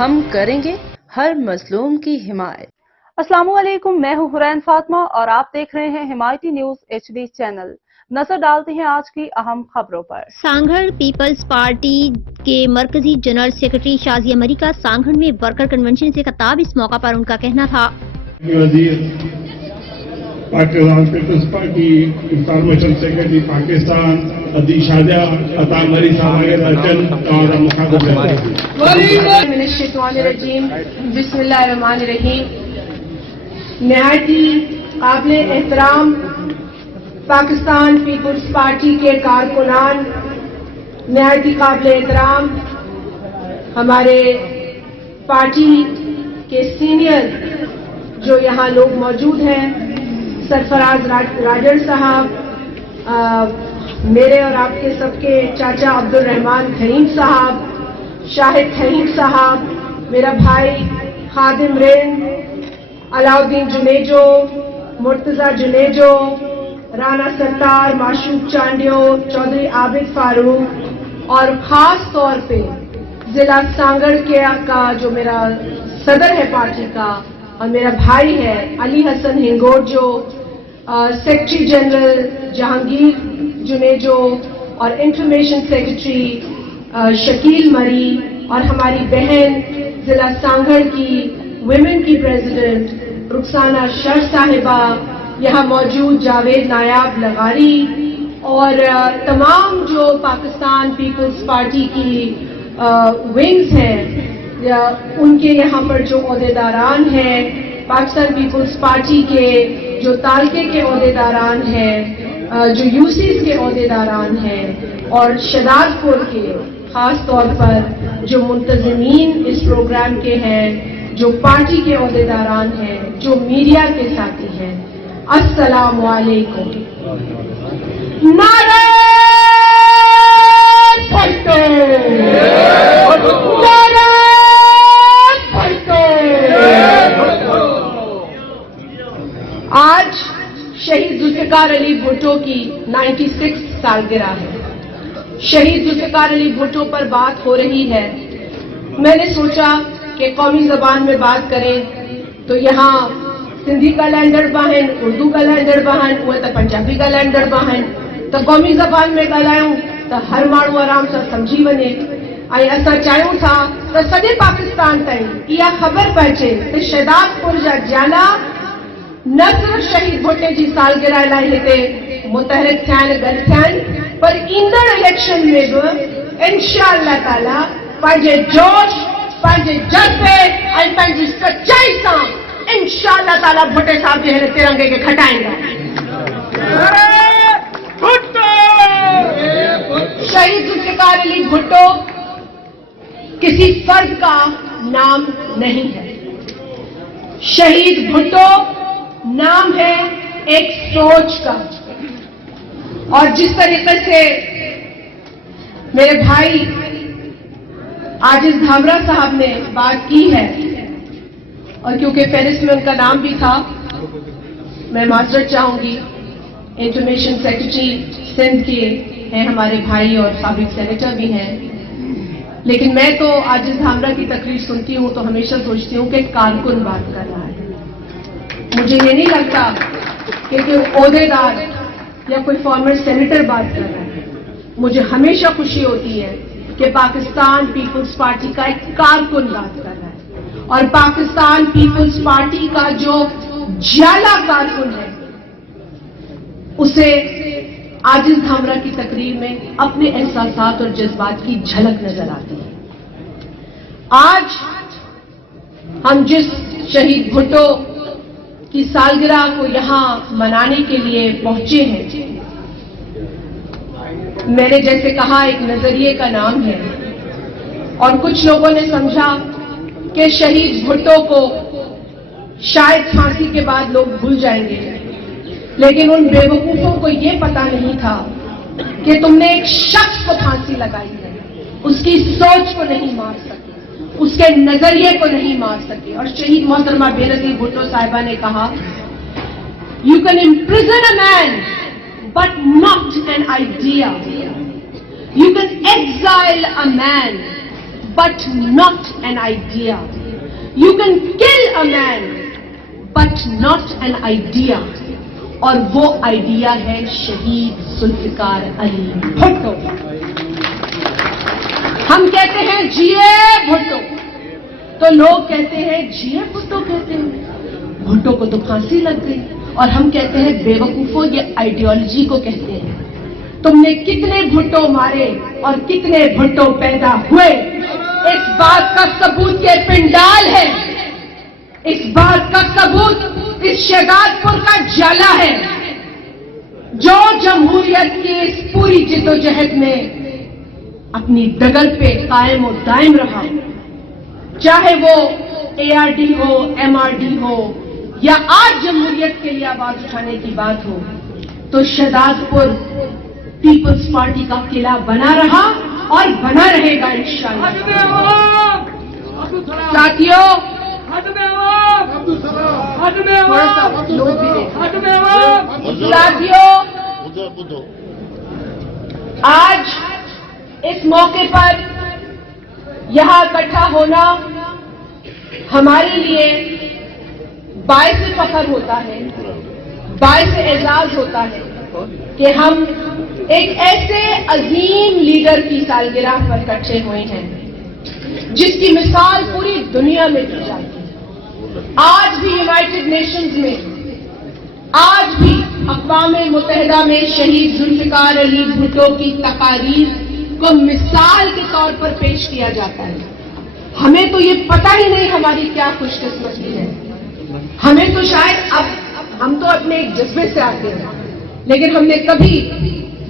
ہم کریں گے ہر مظلوم کی حمایت۔ السلام علیکم، میں ہوں حرین فاطمہ اور آپ دیکھ رہے ہیں حمایتی نیوز HD چینل۔ نظر ڈالتے ہیں آج کی اہم خبروں پر۔ سانگھڑ پیپلز پارٹی کے مرکزی جنرل سیکرٹری شازیہ مری کا سانگھڑ میں ورکر کنونشن سے خطاب۔ اس موقع پر ان کا کہنا تھا، وزیر Pakistan peoples party information secretary Pakistan عدی شازیہ عطا مری صاحب چند مخاطب من الشیطان الرجیم، بسم اللہ الرحمن الرحیم۔ نہایتی قابل احترام پاکستان پیپلز پارٹی کے کارکنان، نہایتی قابل احترام ہمارے پارٹی کے سینئر جو یہاں لوگ موجود ہیں، سرفراز راجر صاحب، میرے اور آپ کے سب کے چاچا عبد الرحمان خیم صاحب، شاہد خیم صاحب، میرا بھائی خادم رین، علاؤدین جنیجو، مرتضی جنیجو، رانا ستار، معشوق چانڈیو، چودھری عابد فاروق، اور خاص طور پہ ضلع سانگڑ کا جو میرا صدر ہے پارٹی کا اور میرا بھائی ہے علی حسن ہنگور، جو سیکرٹری جنرل جہانگیر جنیجو اور انفارمیشن سیکرٹری شکیل مری، اور ہماری بہن ضلع سانگڑ کی ویمن کی پریزیڈنٹ رخسانہ شر صاحبہ، یہاں موجود جاوید نایاب لغاری، اور تمام جو پاکستان پیپلز پارٹی کی ونگز ہیں، ان کے یہاں پر جو عہدیداران ہیں، پاکستان پیپلز پارٹی کے جو تعلقے کے عہدیداران ہیں، جو UCs کے عہدیداران ہیں، اور شداد پور کے خاص طور پر جو منتظمین اس پروگرام کے ہیں، جو پارٹی کے عہدیداران ہیں، جو میڈیا کے ساتھی ہیں، السلام علیکم۔ نعرہ پھٹو، نعرہ پھٹو۔ آج شہید ذوالفقار علی بھٹو کی 96 سالگرہ ہے۔ شہید ذوالفقار علی بھٹو پر بات ہو رہی ہے، میں نے سوچا کہ قومی زبان میں بات کریں تو یہاں سندھی کا لینڈر بہن، اردو کا لینڈر بہن، وہ تو پنجابی کا لینڈر بہن، تو قومی زبان میں ڳالهايون تو ہر ماण्هو آرام سے سمجھی وڃے۔ ऐं असां चाहियूं था त सॼे पाकिस्तान ताईं इहा ख़बर पहुचे त शहदादपुर जा जाला न सिर्फ़ शहीद भुट्टे जी सालगिरह लाइ हिते मुतहरिक थिया आहिनि, गॾु थिया आहिनि, पर ईंदड़ इलेक्शन में बि इंशाअल्लाह ताला पंहिंजे जोश, पंहिंजे जज़्बे ऐं पंहिंजी सच्चाई सां इंशाअल्लाह ताला भुट्टे साहब जे हिन तिरंगे खे खटाईंदा। शहीद ज़ुल्फ़िकार अली भुट्टो किसी फर्द का नाम नहीं है। शहीद भुट्टो नाम है एक सोच का। और जिस तरीके से मेरे भाई आजिज धामरा साहब ने बात की है, और क्योंकि फेरिस्त में उनका नाम भी था, मैं माजरत चाहूंगी। इंफॉर्मेशन सेक्रेटरी सिंध के हैं हमारे भाई और साबिक सेनेटर भी हैं, लेकिन मैं तो आजिज धामरा की तकरीर सुनती हूं तो हमेशा सोचती हूं कि कारकुन बात कर रहा है। मुझे ये नहीं लगता कि कोई ओहदेदार या कोई फॉर्मर सेनेटर बात कर रहा है। मुझे हमेशा खुशी होती है कि पाकिस्तान पीपल्स पार्टी का एक कारकुन बात कर रहा है, और पाकिस्तान पीपल्स पार्टी का जो जाला कारकुन है उसे आजिज धामरा की तकरीर में अपने एहसासात और जज्बात की झलक नजर आती है। आज हम जिस शहीद भुट्टो की सालगिरह को यहां मनाने के लिए पहुंचे हैं, मैंने जैसे कहा एक नजरिए का नाम है, और कुछ लोगों ने समझा कि शहीद भुट्टो को शायद फांसी के बाद लोग भूल जाएंगे, लेकिन उन बेवकूफों को यह पता नहीं था कि तुमने एक शख्स को फांसी लगाई है, उसकी सोच को नहीं मार सके, उसके नजरिए को नहीं मार सके। और शहीद मोहतरमा बेनजीर भुट्टो साहिबा ने कहा, you can imprison a man but not an idea, you can exile a man but not an idea. You can kill a man, but not an idea. और वो आइडिया है शहीद जुल्फिकार अली भुट्टो। हम कहते हैं जिए भुट्टो, तो लोग कहते हैं जिए भुट्टो कहते हैं। भुट्टो को तो फांसी लग गई और हम कहते हैं बेवकूफों, ये आइडियोलॉजी को कहते हैं। तुमने कितने भुट्टो मारे और कितने भुट्टो पैदा हुए, इस बात का सबूत ये पिंडाल है, इस बात का सबूत इस शहजादपुर का जाला है, जो जमहूरियत की इस पूरी जिद्दोजहद में अपनी डगर पे कायम और दायम रहा। चाहे वो ARD हो, MRD हो, या आज जमहूरियत के लिए आवाज उठाने की बात हो, तो शहजादपुर पीपल्स पार्टी का किला बना रहा और बना रहेगा इंशाअल्लाह। साथियों, थोड़ा सा लोग भी देखें। साथियों, आज इस मौके पर यहां इकट्ठा होना हमारे लिए बाइस फख्र होता है, बाइस एजाज होता है कि हम एक ऐसे अजीम लीडर की सालगिरह पर इकट्ठे हुए हैं जिसकी मिसाल पूरी दुनिया में दी जाती है। आज भी यूनाइटेड नेशंस में, आज भी अक़वाम मुत्तहिदा में शहीद जुल्फिकार अली भुट्टो की तकारीर को मिसाल के तौर पर पेश किया जाता है। हमें तो ये पता ही नहीं हमारी क्या खुशकिस्मती है। हमें तो शायद अब हम तो अपने एक जज्बे से आते हैं, लेकिन हमने कभी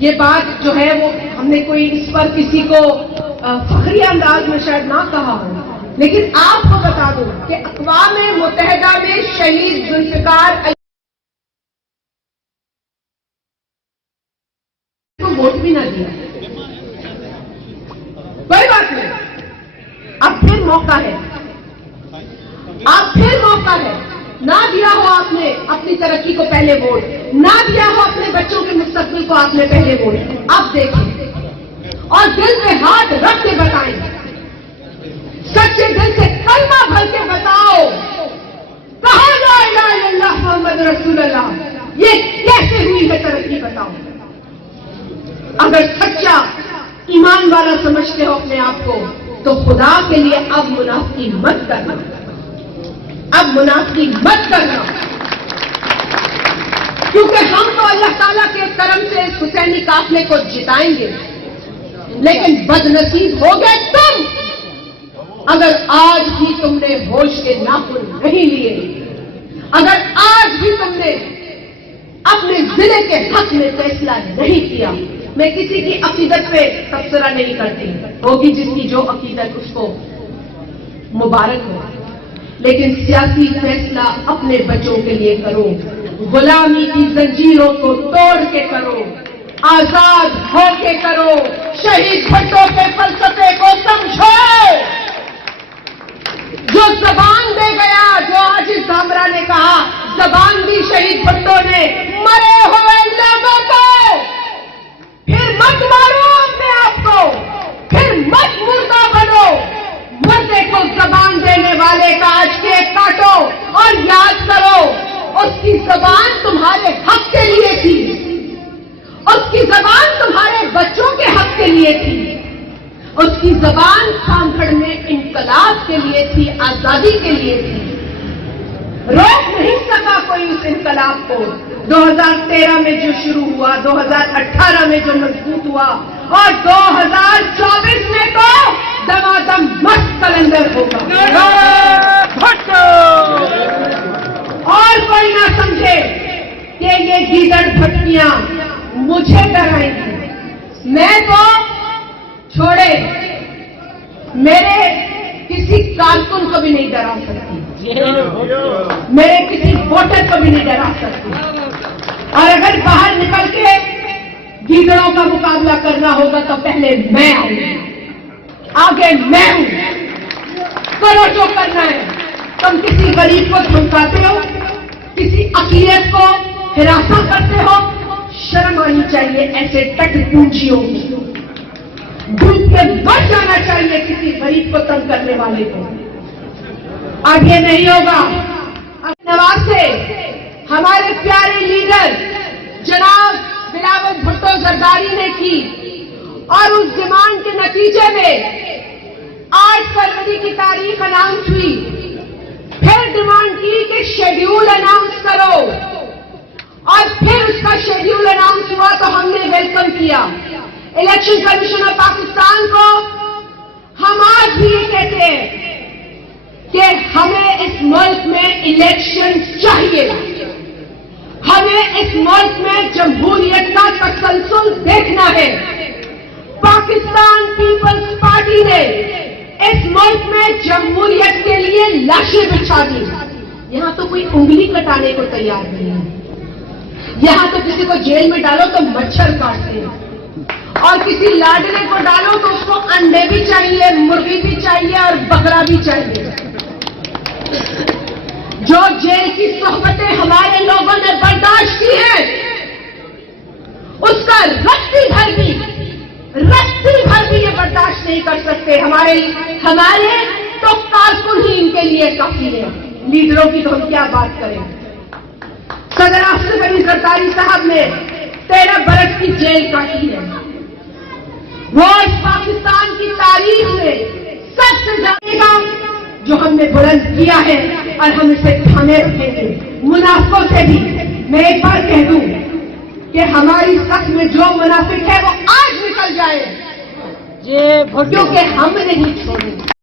ये बात जो है वो हमने कोई इस पर किसी को फखरी अंदाज में शायद ना कहा हो, लेकिन आपको बता दूं कि अक़वाम मुत्तहिदा में शहीद जुल्फिकार अली को वोट भी ना दिया। कोई बात नहीं, अब फिर मौका है, अब फिर मौका है। ना दिया हो आपने अपनी तरक्की को पहले वोट, ना दिया हो अपने बच्चों के मुस्तकबिल को आपने पहले वोट, अब देखें और दिल पे हाथ रख के बताएं, सच्चे दिल से कलमा भर के बताओ, कहो ला इलाहा इल्लल्लाह मुहम्मद रसूलुल्लाह, ये कैसे हुई है तरक्की बताओ। अगर सच्चा ईमान वाला समझते हो अपने आप को, तो खुदा के लिए अब मुनाफिकी मत करना, अब मुनाफिकी मत करना, क्योंकि हम तो अल्लाह ताला के करम से इस हुसैनी काफले को जिताएंगे, लेकिन बदनसीब हो गए तुम अगर आज भी तुमने होश के नाखून नहीं लिए, अगर आज भी तुमने अपने जिले के हक में फैसला नहीं किया। मैं किसी की अकीदत पे तबसरा नहीं करती, होगी जिसकी जो अकीदत उसको मुबारक हो, लेकिन सियासी फैसला अपने बच्चों के लिए करो, गुलामी की जंजीरों को तोड़ के करो, आजाद होके करो, शहीद भुट्टो के फलसफे को समझो। जो जबान दे गया, जो आजिज धामरा ने कहा, जबान दी शहीद भुट्टो ने मरे हुए लोगों को, फिर मत मारो अपने आप को, फिर मत मुर्दा बनो, मुर्दे को जबान देने वाले का आज केक काटो और याद करो उसकी जबान तुम्हारे हक के लिए थी, उसकी जबान तुम्हारे बच्चों के हक के लिए थी, उसकी जबान कांगड़ में इनकलाब के लिए थी, आजादी के लिए थी। रोक नहीं सका कोई उस इनकलाब को। 2013 में जो शुरू हुआ, 2018 में जो मजबूत हुआ, और 2024 में तो दमादम मस्त कलंदर होगा। और कोई ना समझे कि ये गीदड़ भटकियां मुझे डराएंगी। मैं तो छोड़े, मेरे किसी कारकुन को भी नहीं डरा सकती, मेरे किसी वोटर को भी नहीं डरा सकती। और अगर बाहर निकल के गीदड़ों का मुकाबला करना होगा तो पहले मैं आऊंगी, आगे मैं हूं। करो जो करना है। तुम किसी गरीब को धमकाते हो, किसी अक़लियत को हिरासा करते हो, शर्म आनी चाहिए ऐसे टट पूंजियों की। डूब के मर जाना चाहिए किसी गरीब को तंग करने वाले को। अब ये नहीं होगा। अब नवाज से हमारे प्यारे लीडर जनाब बिलावल भुट्टो जरदारी ने की और उस डिमांड के नतीजे में 8 फरवरी की तारीख अनाउंस हुई। फिर डिमांड की कि शेड्यूल अनाउंस करो और फिर उसका शेड्यूल अनाउंस हुआ तो हमने वेलकम किया। इलेक्शन कमीशन ऑफ पाकिस्तान को हम आज भी ये कहते हैं कि हमें इस मुल्क में इलेक्शन चाहिए, हमें इस मुल्क में जमहूरियत का तसलसल देखना है। पाकिस्तान पीपल्स पार्टी ने इस मुल्क में जमहूरियत के लिए लाशें बिछा दी। यहां तो कोई उंगली कटाने को तैयार नहीं है। यहां तो किसी को जेल में डालो तो मच्छर काटते हैं और किसी लाडले को डालो तो उसको अंडे भी चाहिए, मुर्गी भी चाहिए और बकरा भी चाहिए। जो जेल की सोहबतें हमारे लोगों ने बर्दाश्त की हैं, उसका रत्ती भर भी ये बर्दाश्त नहीं कर सकते। हमारे तो कारकुन ही इनके लिए काफी है, लीडरों की तो हम क्या बात करें। सदर अफसर अली जरदारी साहब ने 13 बरस की जेल काटी है। वो इस पाकिस्तान की तारीख में सबसे ज्यादा जो हमने बुलंद किया है और हम इसे थामे रखेंगे। मुनाफिकों से भी मैं एक बार कह दूं कि हमारी सफ में जो मुनाफिक है वो आज निकल जाए, क्योंकि हम नहीं छोड़ेंगे।